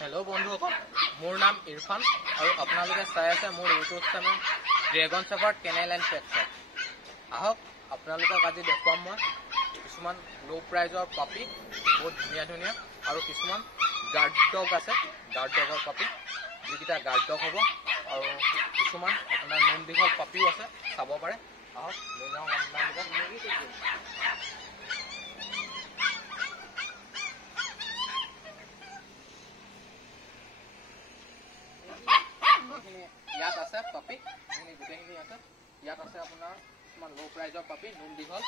hello बंधुসকল मोर नाम इरफान और आपनालोके चाइ आछे मोर YouTube channel Dragon Shepherd Kennel and pet shop आहक आपनालोকক আজি দেখুৱাম মই কিছুমান लो प्राइजर पापी बहुत धुनिया धुनिया और কিছুমান गार्ड डग আছে गार्ड डगर पापी जिकिटा गार्ड डग हबो और কিছুমান आपनार नुम दिखल पापिও আছে চাব পাৰে आहक লৈ যাও आपनालोকক यात আছে पापी एने गुटेखिनि আছে यात আছে আপোনাৰ কিছুমান लो प्राइजर पापी नुम दिखल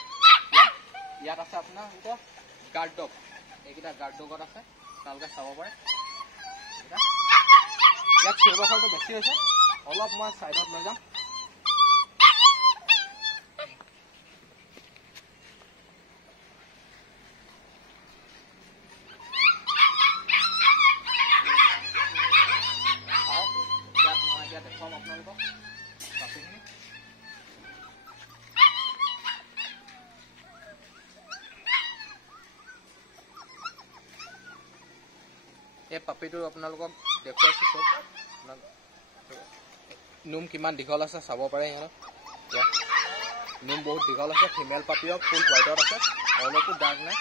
यात আছে আপোনাৰ এটা গাৰ্ড ডগ এইকিটা গাৰ্ড ডগত আছে তালকে চাব পাৰে ইয়াত চিৰবাখৰটো বেছি হৈছে অলপ মই সাইডত লৈ যাম ये पापीटो आपनालोকক देखुৱাইছো সব नुम किमान दीघल আছে চাব পাৰে ইয়াৰ नुम बहुत दीघल আছে ফিমেল পাপিও ফুল হোৱাইটত আছে অলপো ডাৰ্ক নাই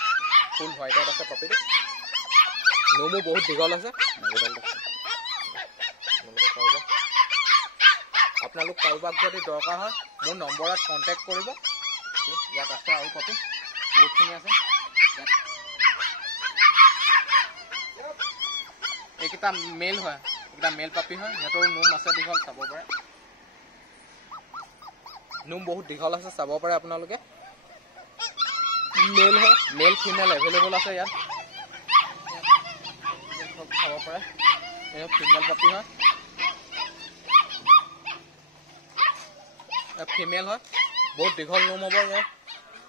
ফুল হোৱাইটত আছে পাপিটো नुमो बहुत दीघल আছে आपनालोक কাৰোবাক যদি দৰকাৰ হয় মোৰ নম্বৰত কন্টাক্ট কৰিব ইয়াত আছে আৰু পাপি বহুতখিনি আছে एकटा मेल है एकटा मेल पापी है हेतर नुम আছে दीघल চাব পাৰে नुम बहुत दीघल আছে চাব পাৰে আপোনালোকে मेल है मेल फीमेल अवेलेबल আছে ইয়াত চাব পাৰে এই फीमेल पापी है फीमेल है बहुत दीघल नुम হ'ব ये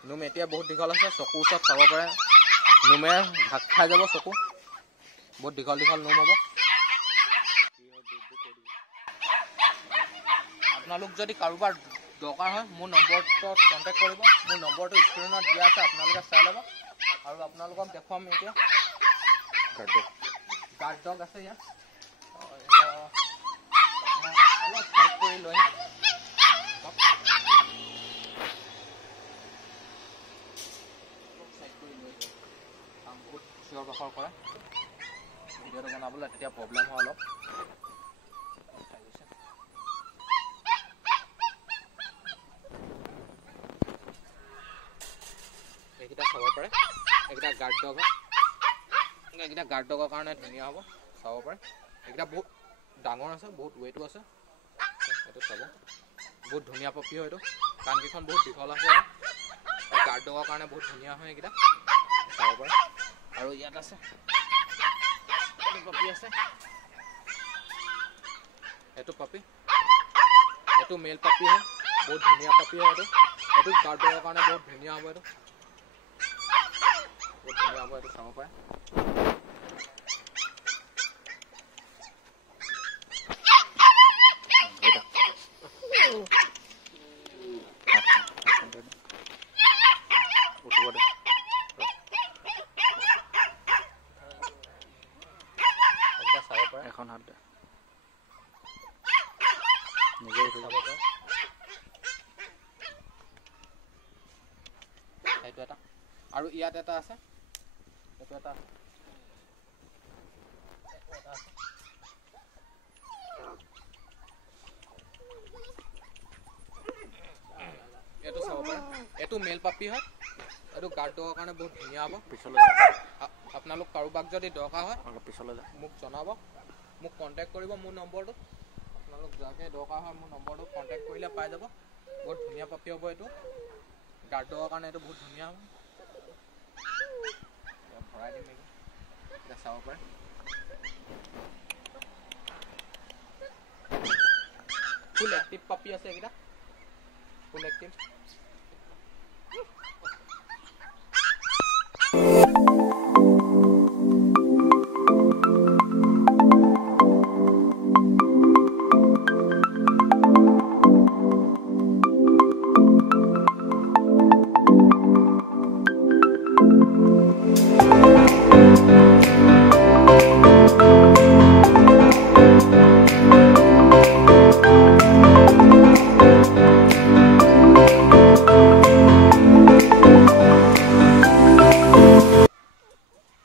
नुम এতিয়া बहुत दीघल আছে চকু ওচৰত চাব পাৰে नुमे ঢাক খাই যাব চকু बहुत दीघल दीघल नुम हम आपनालोक जदि कारोबार दरकार है मोर नम्बरतो कन्टेक्ट करिब मोर नम्बरतो स्क्रीनत दिया আছে आपनालोके चाइ लब और आपनालोকক देखुৱাম এতিয়া गार्ड डग আছে या अलग साइड কৰি লৈ हम बहुत सियर बखर কৰে ভিডিওটো বনাবলৈ তেতিয়া প্ৰবলেম হয় অলপ এইটা চাব পাৰে এইটা গাৰ্ড ডগ এইটা গাৰ্ড ডগৰ কাৰণে ধুনিয়া হ'ব চাব পাৰে এইটা বহুত ডাঙৰ আছে বহুত ওয়েটো আছে এটো চাব বহুত ধুনিয়া পপি হয় এটো কান কিখন বহুত দীঘল আছে আৰু গাৰ্ড ডগৰ কাৰণে বহুত ধুনিয়া হয় এইটা চাব পাৰে আৰু ইয়াত আছে पापी আছে এটো পাপি এটো মেল পাপি है बहुत धुनिया पापी है এটো গাৰ্ডৰ কাৰণে বহুত ধুনিয়া হ'ব এটো বহুত ধুনিয়া হ'ব এটো চাব পাৰে এখন হাত নিজে চাব পাৰে এইটো এটা আৰু ইয়াত এটা আছে এইটো এটা এইটো চাব পাৰে এইটো মেল পাপি হয় এইটো গাৰ্ড ডগৰ কাৰণে বহুত ধুনিয়া হ'ব পিছলৈ আপোনালোক কাৰোবাক যদি দৰকাৰ হয় অলপ পিছলৈ যা মোক জনাব মোক কন্টাক্ট কৰিব মোৰ নম্বৰটো আপোনালোক যাকে দৰকাৰ হয় মোৰ নম্বৰটো কন্টাক্ট কৰিলে পাই যাব বহুত ধুনিয়া পাপি হ'ব এইটো গাৰ্ড ডগৰ কাৰণে এইটো বহুত ধুনিয়া হ'ব ভৰাই দিম নেকি এটা চাব পাৰে ফুল এক্টিভ পাপি আছে এইকেইটা ফুল এক্টিভ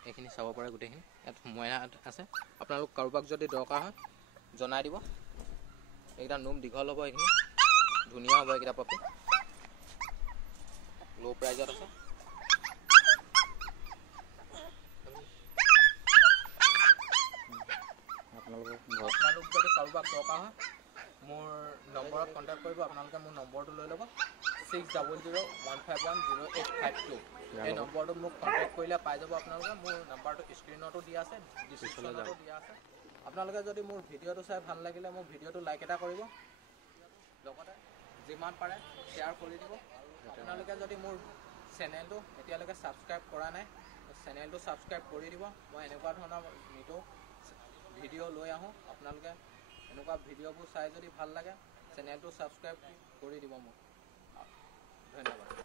এইখিনি চাব পাৰে গোটেইখিনি ইয়াত মইনা আছে আপোনালোক কাৰোবাক যদি দৰকাৰ হয় জনাই দিব এইকেইটা নোম দীঘল হ'ব এইখিনি ধুনীয়া হ'ব এইকেইটা পাপি ল' প্ৰাইজত আছে আপোনালোক যদি কাৰোবাক দৰকাৰ হয় মোৰ নম্বৰত কণ্টেক্ট কৰিব আপোনালোকে মোৰ নম্বৰটো লৈ ল'ব 6001510852 এই নম্বৰটোত মোক কণ্টেক্ট কৰিলে পাই যাব আপোনালোকে মোৰ নাম্বাৰটো স্ক্ৰীনতো দিয়া আছে ডিছক্ৰিপশ্যনতো দিয়া আছে আপোনালোকে যদি মোৰ ভিডিঅ'টো চাই ভাল লাগিলে মোৰ ভিডিঅ'টো লাইক এটা কৰিব লগতে যিমান পাৰে শ্বেয়াৰ কৰি দিব আপোনালোকে যদি মোৰ চেনেলটো এতিয়ালৈকে ছাবস্ক্ৰাইব কৰা নাই চেনেলটো ছাবস্ক্ৰাইব কৰি দিব মই এনেকুৱা ধৰণৰ নিতৌ ভিডিঅ' লৈ আহোঁ আপোনালোকে এনেকুৱা ভিডিঅ'বোৰ চাই যদি ভাল লাগে চেনেলটো ছাবস্ক্ৰাইব কৰি দিব মোক ধন্যবাদ